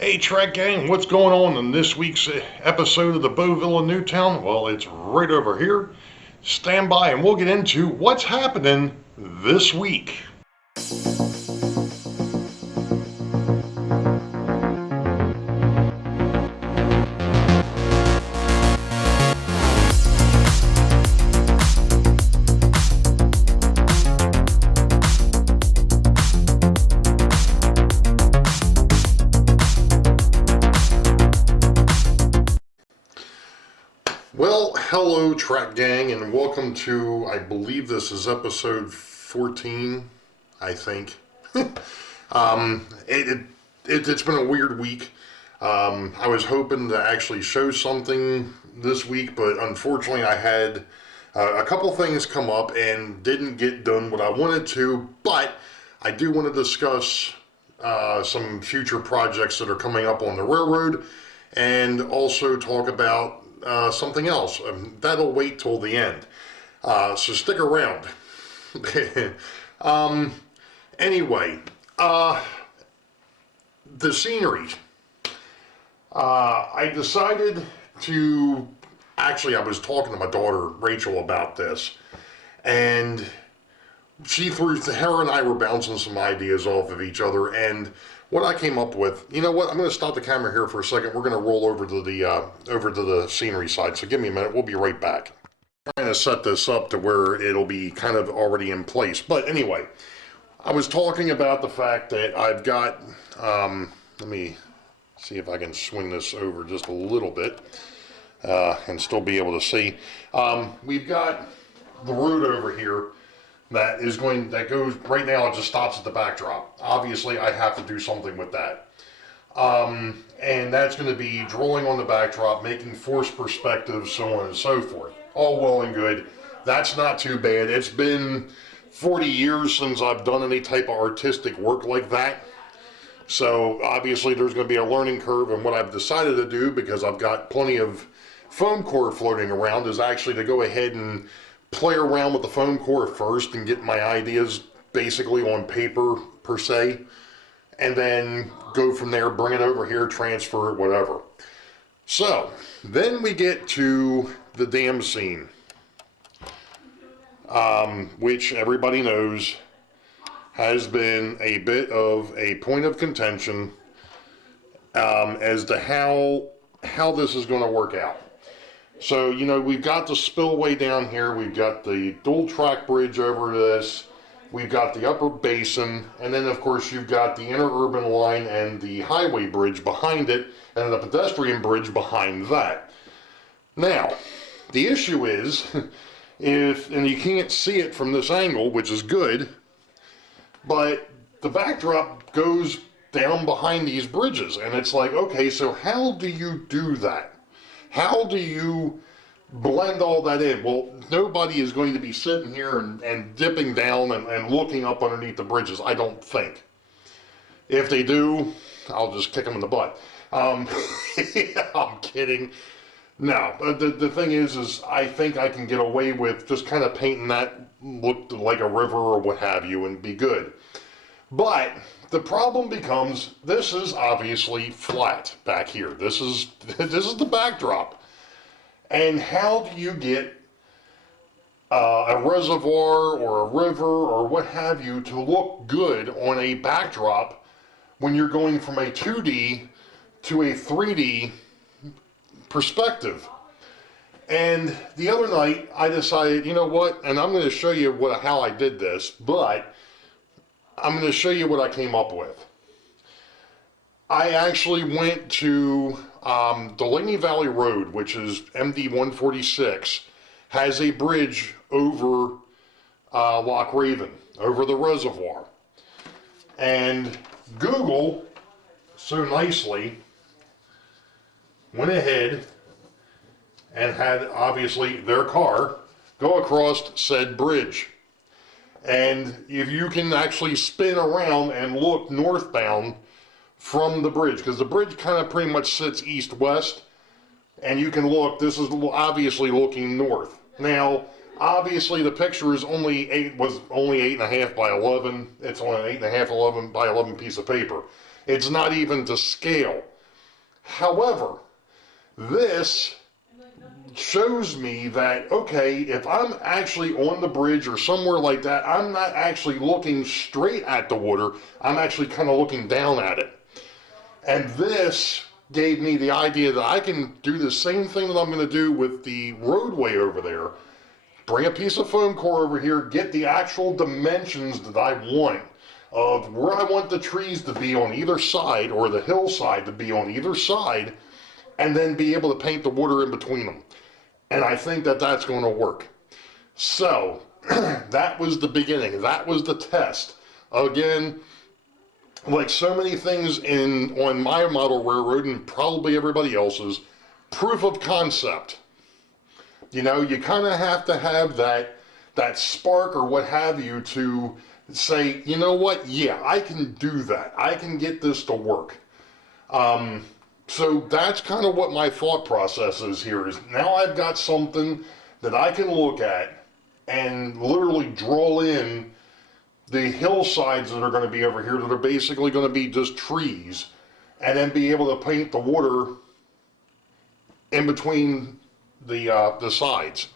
Hey Trek Gang, what's going on in this week's episode of the Boeville in Newtown? Well, it's right over here. Stand by and we'll get into what's happening this week. Well, hello Trek Gang, and welcome to, I believe this is episode 14, I think. It's been a weird week. I was hoping to actually show something this week, but unfortunately I had a couple things come up and didn't get done what I wanted to, but I do want to discuss some future projects that are coming up on the railroad and also talk about something else. That'll wait till the end. So stick around. Anyway, the scenery. I decided to, actually I was talking to my daughter Rachel about this, and her and I were bouncing some ideas off of each other, and what I came up with, you know what, I'm going to stop the camera here for a second. We're going to roll over to the scenery side, so give me a minute. We'll be right back. I'm trying to set this up to where it'll be kind of already in place. But anyway, I was talking about the fact that I've got, let me see if I can swing this over just a little bit and still be able to see. We've got the road over here that goes, right now it just stops at the backdrop. Obviously I have to do something with that. And that's going to be drawing on the backdrop, making forced perspective, so on and so forth. All well and good. That's not too bad. It's been 40 years since I've done any type of artistic work like that. So obviously there's going to be a learning curve, and what I've decided to do, because I've got plenty of foam core floating around, is actually to go ahead and play around with the foam core first and get my ideas basically on paper per se, and then go from there, bring it over here, transfer it, whatever. So then we get to the dam scene, which everybody knows has been a bit of a point of contention as to how this is going to work out. So, you know, we've got the spillway down here, we've got the dual track bridge over this, we've got the upper basin, and then of course you've got the interurban line and the highway bridge behind it, and the pedestrian bridge behind that. Now, the issue is, and you can't see it from this angle, which is good, but the backdrop goes down behind these bridges, and it's like, okay, so how do you do that? How do you blend all that in? Well, nobody is going to be sitting here and dipping down and looking up underneath the bridges, I don't think. If they do, I'll just kick them in the butt. I'm kidding. No, the thing is I think I can get away with just kind of painting that look like a river or what have you and be good. But the problem becomes, this is obviously flat back here. This is the backdrop. And how do you get a reservoir or a river or what have you to look good on a backdrop when you're going from a 2D to a 3D perspective? And the other night I decided, you know what, and I'm going to show you how I did this, but I'm going to show you what I came up with. I actually went to the Laney Valley Road, which is MD 146, has a bridge over Loch Raven, over the reservoir. And Google, so nicely, went ahead and had, obviously, their car go across said bridge. And if you can actually spin around and look northbound from the bridge, because the bridge kind of pretty much sits east-west, and you can look, this is obviously looking north. Now, obviously the picture was only 8.5 by 11. It's on an 8.5, 11 by 11 piece of paper. It's not even to scale. However, this shows me that, okay, if I'm actually on the bridge or somewhere like that, I'm not actually looking straight at the water, I'm actually kind of looking down at it. And this gave me the idea that I can do the same thing that I'm going to do with the roadway over there. Bring a piece of foam core over here, get the actual dimensions that I want of where I want the trees to be on either side, or the hillside to be on either side, and then be able to paint the water in between them. And I think that that's going to work. So that was the beginning. That was the test. Again, like so many things on my model railroad and probably everybody else's, proof of concept. You know, you kind of have to have that spark or what have you to say, you know what, yeah, I can do that. I can get this to work. So that's kind of what my thought process is here, is now I've got something that I can look at and literally draw in the hillsides that are going to be over here that are basically going to be just trees, and then be able to paint the water in between the sides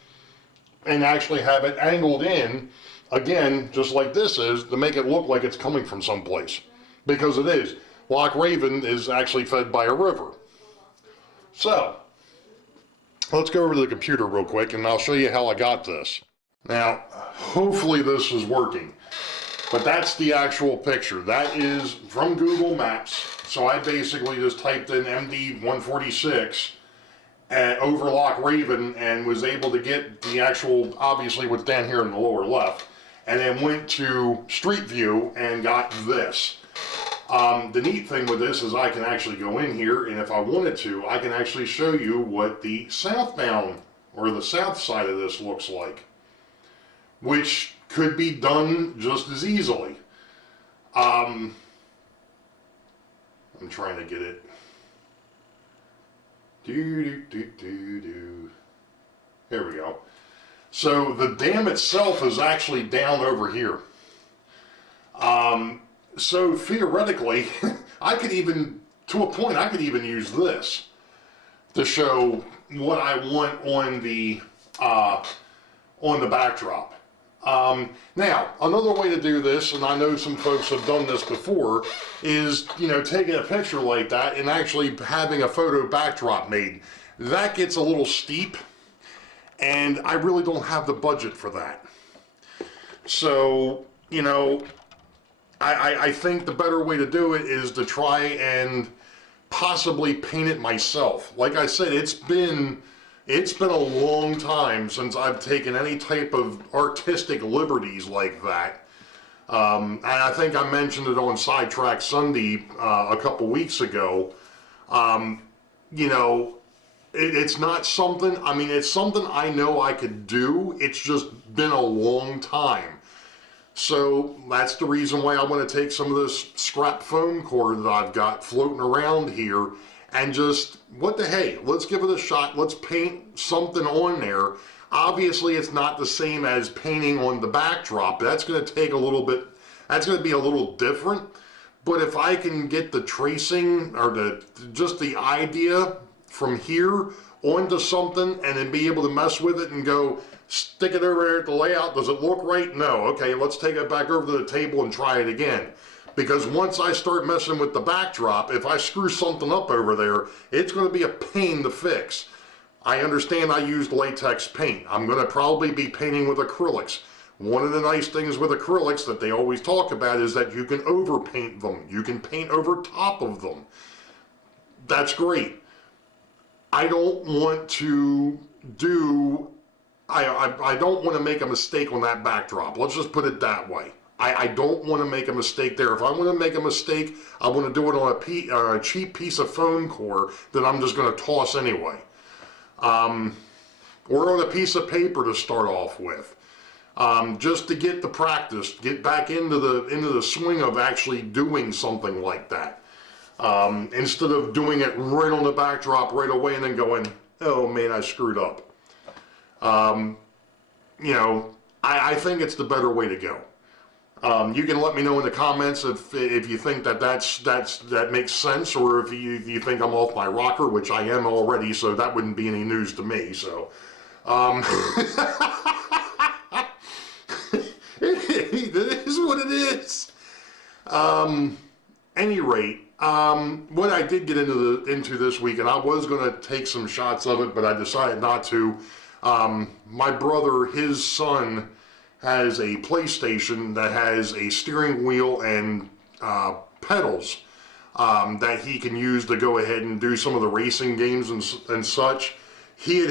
and actually have it angled in, again, just like this is, to make it look like it's coming from someplace, because it is. Loch Raven is actually fed by a river. So, let's go over to the computer real quick and I'll show you how I got this. Now, hopefully this is working, but that's the actual picture. That is from Google Maps. So I basically just typed in MD 146 over Loch Raven and was able to get the actual, obviously what's down here in the lower left, and then went to Street View and got this. The neat thing with this is I can actually go in here, and if I wanted to, I can actually show you what the southbound or the south side of this looks like, which could be done just as easily. I'm trying to get it. There we go. So the dam itself is actually down over here. So theoretically, I could even, to a point, I could even use this to show what I want on the backdrop. Now, another way to do this, and I know some folks have done this before, is, you know, taking a picture like that and actually having a photo backdrop made. That gets a little steep, and I really don't have the budget for that. So, you know, I think the better way to do it is to try and possibly paint it myself. Like I said, it's been a long time since I've taken any type of artistic liberties like that. And I think I mentioned it on Sidetrack Sunday a couple weeks ago. You know, it's not something, I mean, it's something I know I could do. It's just been a long time. So that's the reason why I want to take some of this scrap foam core that I've got floating around here and just, what the hey, let's give it a shot. Let's paint something on there. Obviously, it's not the same as painting on the backdrop. That's going to take a little bit, that's going to be a little different. But if I can get the tracing or just the idea from here onto something and then be able to mess with it and go, stick it over there at the layout, does it look right? No. Okay, let's take it back over to the table and try it again. Because once I start messing with the backdrop, if I screw something up over there, it's going to be a pain to fix. I understand I used latex paint. I'm going to probably be painting with acrylics. One of the nice things with acrylics that they always talk about is that you can overpaint them. You can paint over top of them. That's great. I don't want to do, I don't want to make a mistake on that backdrop. Let's just put it that way. I don't want to make a mistake there. If I want to make a mistake, I want to do it on a cheap piece of foam core that I'm just going to toss anyway. Or on a piece of paper to start off with. Just to get the practice, get back into the swing of actually doing something like that. Instead of doing it right on the backdrop right away and then going, oh man, I screwed up. You know, I think it's the better way to go. You can let me know in the comments if you think that makes sense, or if you think I'm off my rocker, which I am already, so that wouldn't be any news to me. So, it is what it is. Any rate, what I did get into this week, and I was going to take some shots of it, but I decided not to. My brother, his son, has a PlayStation that has a steering wheel and pedals that he can use to go ahead and do some of the racing games and such. He had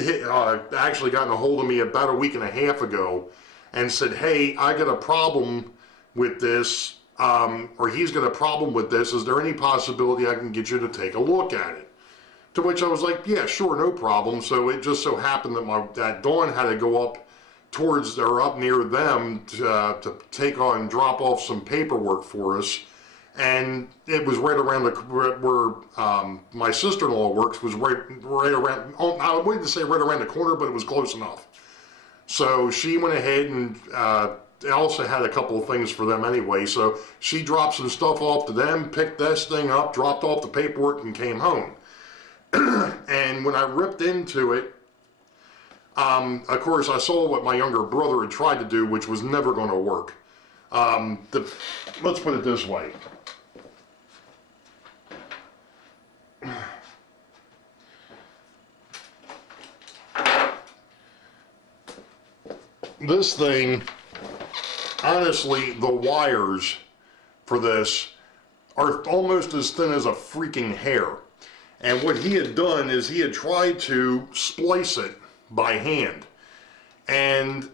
actually gotten a hold of me about a week and a half ago and said, hey, I got a problem with this, or he's got a problem with this. Is there any possibility I can get you to take a look at it? To which I was like, yeah, sure, no problem. So it just so happened that Dawn had to go up towards or up near them to drop off some paperwork for us. And it was right around where my sister-in-law works, was right around, I wouldn't say right around the corner, but it was close enough. So she went ahead and also had a couple of things for them anyway. So she dropped some stuff off to them, picked this thing up, dropped off the paperwork, and came home. And when I ripped into it, of course, I saw what my younger brother had tried to do, which was never going to work. Let's put it this way. This thing, honestly, the wires for this are almost as thin as a freaking hair. And what he had done is he had tried to splice it by hand. And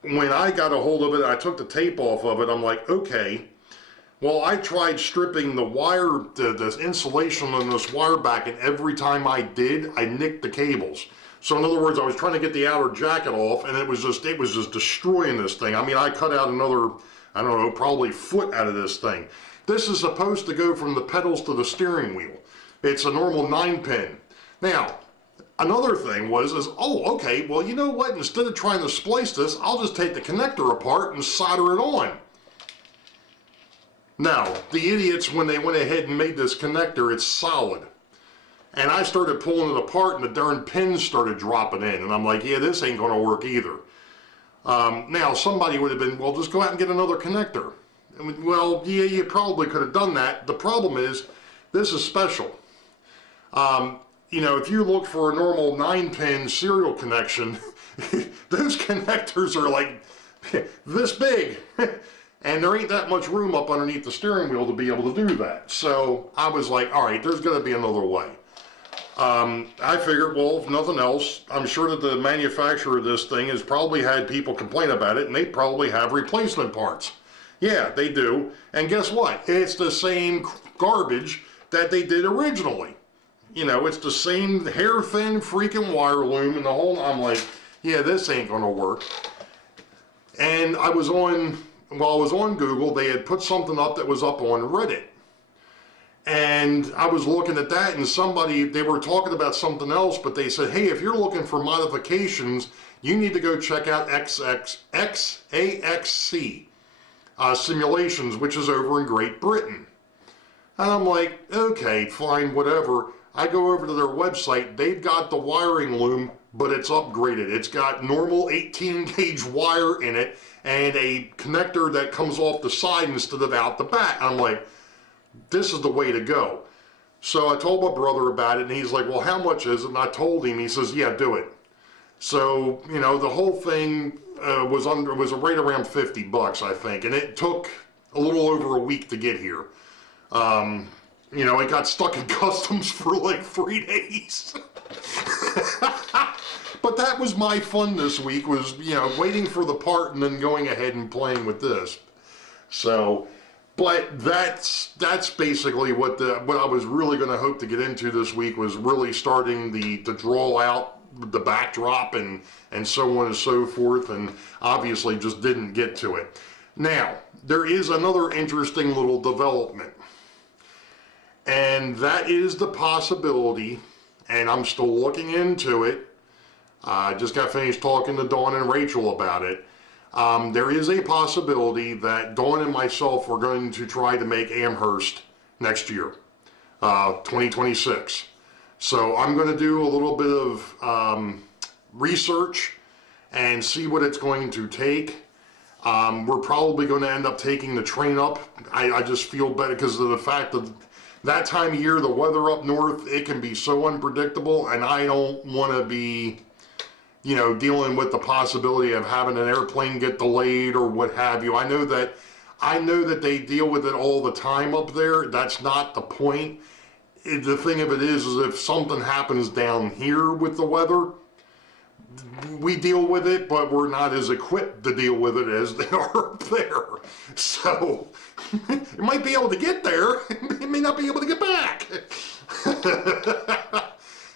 when I got a hold of it, I took the tape off of it. I'm like, okay, well, I tried stripping the wire, the insulation on this wire back, and every time I did, I nicked the cables. So in other words, I was trying to get the outer jacket off, and it was just destroying this thing. I mean, I cut out another, I don't know, probably foot out of this thing. This is supposed to go from the pedals to the steering wheel. It's a normal 9-pin. Now, another thing is, oh, okay, well, you know what? Instead of trying to splice this, I'll just take the connector apart and solder it on. Now, the idiots, when they went ahead and made this connector, it's solid. And I started pulling it apart, and the darn pins started dropping in. And I'm like, yeah, this ain't going to work either. Now, somebody would have been, well, just go out and get another connector. Well, yeah, you probably could have done that. The problem is, this is special. You know, if you look for a normal 9-pin serial connection, those connectors are like this big. And there ain't that much room up underneath the steering wheel to be able to do that. So I was like, all right, there's going to be another way. I figured, well, if nothing else, I'm sure that the manufacturer of this thing has probably had people complain about it, and they probably have replacement parts. Yeah, they do. And guess what? It's the same garbage that they did originally. You know, it's the same hair-thin freaking wire loom and the whole, I'm like, yeah, this ain't gonna work. And while I was on Google, they had put something up that was up on Reddit. And I was looking at that, and they were talking about something else, but they said, hey, if you're looking for modifications, you need to go check out XAXC Simulations, which is over in Great Britain. And I'm like, okay, fine, whatever. I go over to their website, they've got the wiring loom, but it's upgraded. It's got normal 18-gauge wire in it, and a connector that comes off the side instead of out the back. I'm like, this is the way to go. So I told my brother about it, and he's like, well, how much is it? And I told him, he says, yeah, do it. So, you know, the whole thing was right around 50 bucks, I think, and it took a little over a week to get here. You know, it got stuck in customs for like 3 days. But that was my fun this week, was, you know, waiting for the part and then going ahead and playing with this. So, but that's basically what I was really going to hope to get into this week, was really starting to draw out the backdrop and so on and so forth, and obviously just didn't get to it. Now, there is another interesting little development, and that is the possibility, and I'm still looking into it. I just got finished talking to Dawn and Rachel about it. there is a possibility that Dawn and myself are going to try to make Amherst next year, 2026. So I'm going to do a little bit of research and see what it's going to take. We're probably going to end up taking the train up. I just feel better because of the fact that time of year, the weather up north, it can be so unpredictable, and I don't want to be, you know, dealing with the possibility of having an airplane get delayed or what have you. I know that they deal with it all the time up there. That's not the point. The thing of it is if something happens down here with the weather, we deal with it, but we're not as equipped to deal with it as they are up there. So it might be able to get there, it may not be able to get back.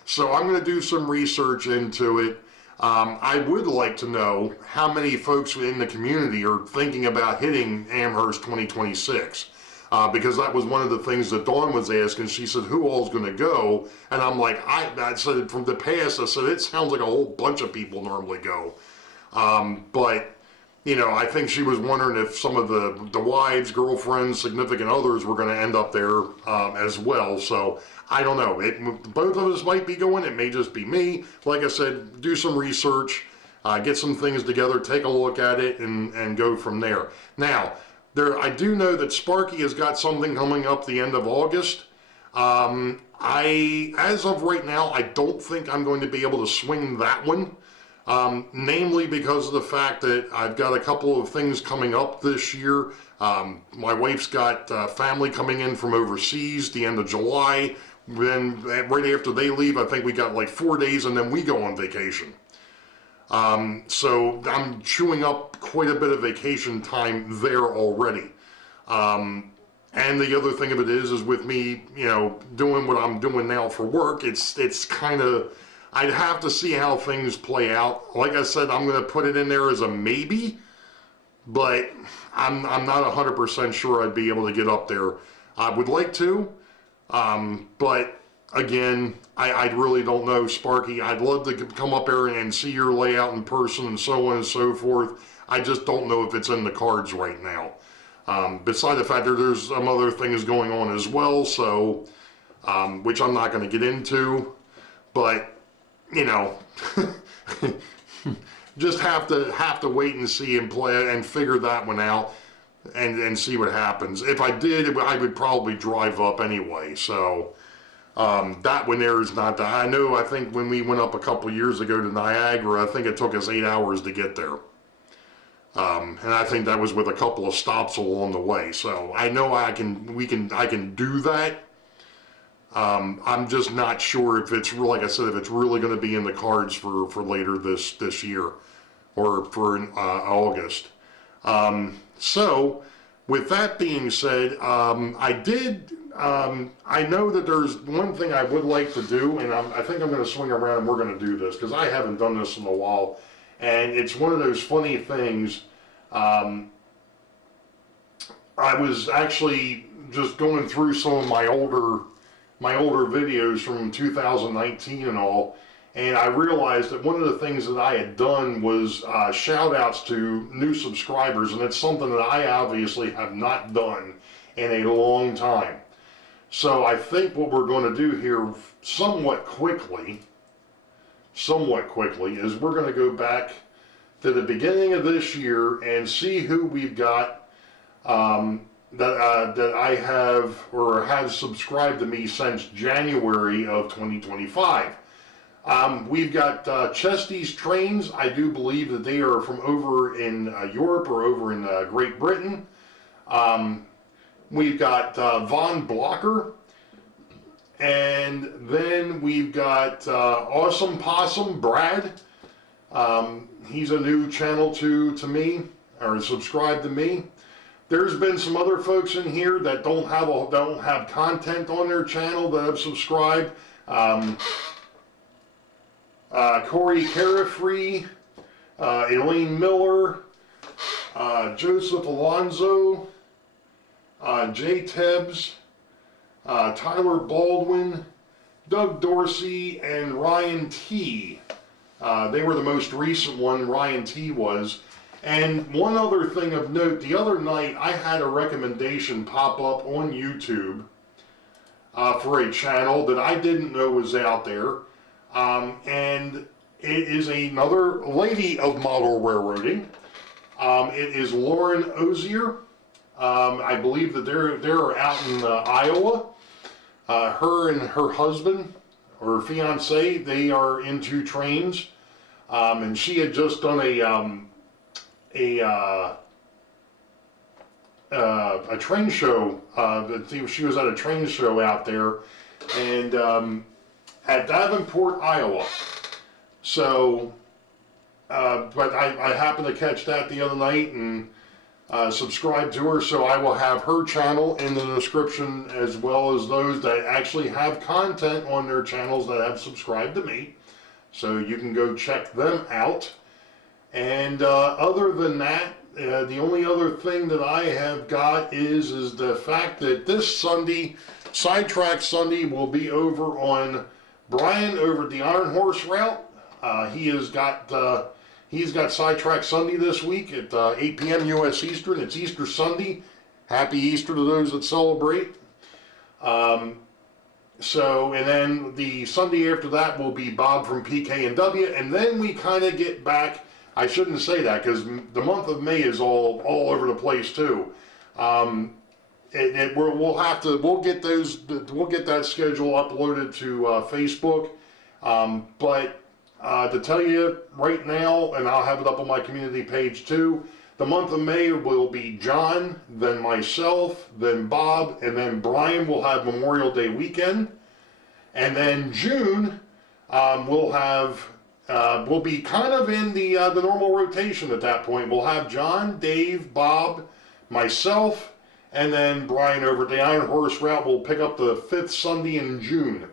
So I'm going to do some research into it. I would like to know how many folks in the community are thinking about hitting Amherst 2026. Because that was one of the things that Dawn was asking. She said, who all's going to go? And I'm like, I said from the past, I said, it sounds like a whole bunch of people normally go. But, you know, I think she was wondering if some of the wives, girlfriends, significant others were going to end up there as well. So I don't know. Both of us might be going. It may just be me. Like I said, do some research, get some things together, take a look at it, and go from there. Now, I do know that Sparky has got something coming up the end of August. As of right now, I don't think I'm going to be able to swing that one. Namely because of the fact that I've got a couple of things coming up this year. My wife's got family coming in from overseas the end of July. Then right after they leave, I think we got like 4 days and then we go on vacation. So I'm chewing up quite a bit of vacation time there already. And the other thing of it is with me, you know, doing what I'm doing now for work, it's kind of, I'd have to see how things play out. Like I said, I'm going to put it in there as a maybe, but I'm not 100% sure I'd be able to get up there. I would like to, but again, I really don't know, Sparky. I'd love to come up there and see your layout in person and so on and so forth. I just don't know if it's in the cards right now. Besides the fact that there's some other things going on as well, so which I'm not going to get into, but you know, just have to wait and see and play and figure that one out and see what happens. If I did, I would probably drive up anyway. So that one there is not that. I think when we went up a couple years ago to Niagara, I think it took us 8 hours to get there. And I think that was with a couple of stops along the way. So I know I can do that. I'm just not sure if it's, like I said, if it's really going to be in the cards for later this year or for August. So with that being said, I know that there's one thing I would like to do, and I think I'm going to swing around and we're going to do this because I haven't done this in a while, and it's one of those funny things. I was actually just going through some of my older videos from 2019 and all, and I realized that one of the things that I had done was shout outs to new subscribers, and it's something that I obviously have not done in a long time. So I think what we're going to do here somewhat quickly is we're going to go back to the beginning of this year and see who we've got that I have or have subscribed to me since January of 2025. We've got Chesty's Trains. I do believe that they are from over in Europe or over in Great Britain. We've got Von Blocker, and then we've got Awesome Possum Brad. He's a new channel to me, or subscribed to me. There's been some other folks in here that don't have content on their channel that have subscribed. Corey Carefree, Elaine Miller, Joseph Alonzo, Jay Tebbs, Tyler Baldwin, Doug Dorsey, and Ryan T. They were the most recent one, Ryan T was. And one other thing of note, the other night I had a recommendation pop up on YouTube for a channel that I didn't know was out there. And it is another lady of model railroading. It is Lauren Ozier. I believe that they're out in Iowa. Her and her husband, or fiance, they are into trains. And she had just done a train show. She was at a train show out there, and at Davenport, Iowa. So, but I happened to catch that the other night and subscribe to her. So I will have her channel in the description, as well as those that actually have content on their channels that have subscribed to me. So you can go check them out. And other than that, the only other thing that I have got is the fact that this Sunday, Sidetrack Sunday, will be over on Brian over at the Iron Horse route. He's got Sidetrack Sunday this week at 8 p.m. U.S. Eastern. It's Easter Sunday. Happy Easter to those that celebrate. So, and then the Sunday after that will be Bob from PK&W, and then we kind of get back. I shouldn't say that because the month of May is all over the place too. We'll get that schedule uploaded to Facebook. But to tell you right now, and I'll have it up on my community page too, the month of May will be John, then myself, then Bob, and then Brian will have Memorial Day weekend. And then June, we'll be kind of in the normal rotation at that point. We'll have John, Dave, Bob, myself, and then Brian over at the Iron Horse route will pick up the 5th Sunday in June.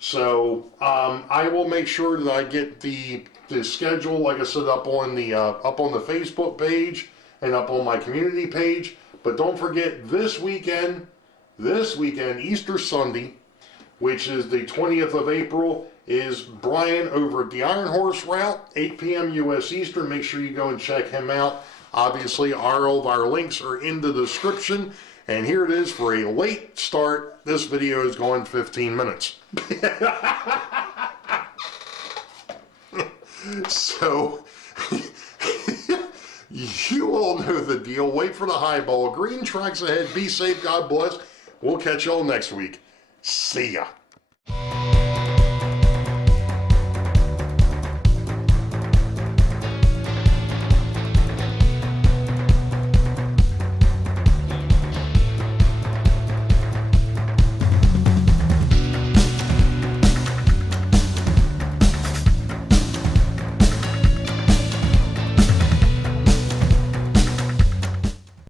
So I will make sure that I get the schedule, like I said, up on the Facebook page and up on my community page. But don't forget this weekend, Easter Sunday, which is the 20th of April, is Brian over at the Iron Horse route, 8 p.m. U.S. Eastern. Make sure you go and check him out. Obviously, all of our links are in the description. And here it is for a late start. This video is going 15 minutes. So, you all know the deal. Wait for the highball. Green tracks ahead. Be safe. God bless. We'll catch y'all next week. See ya.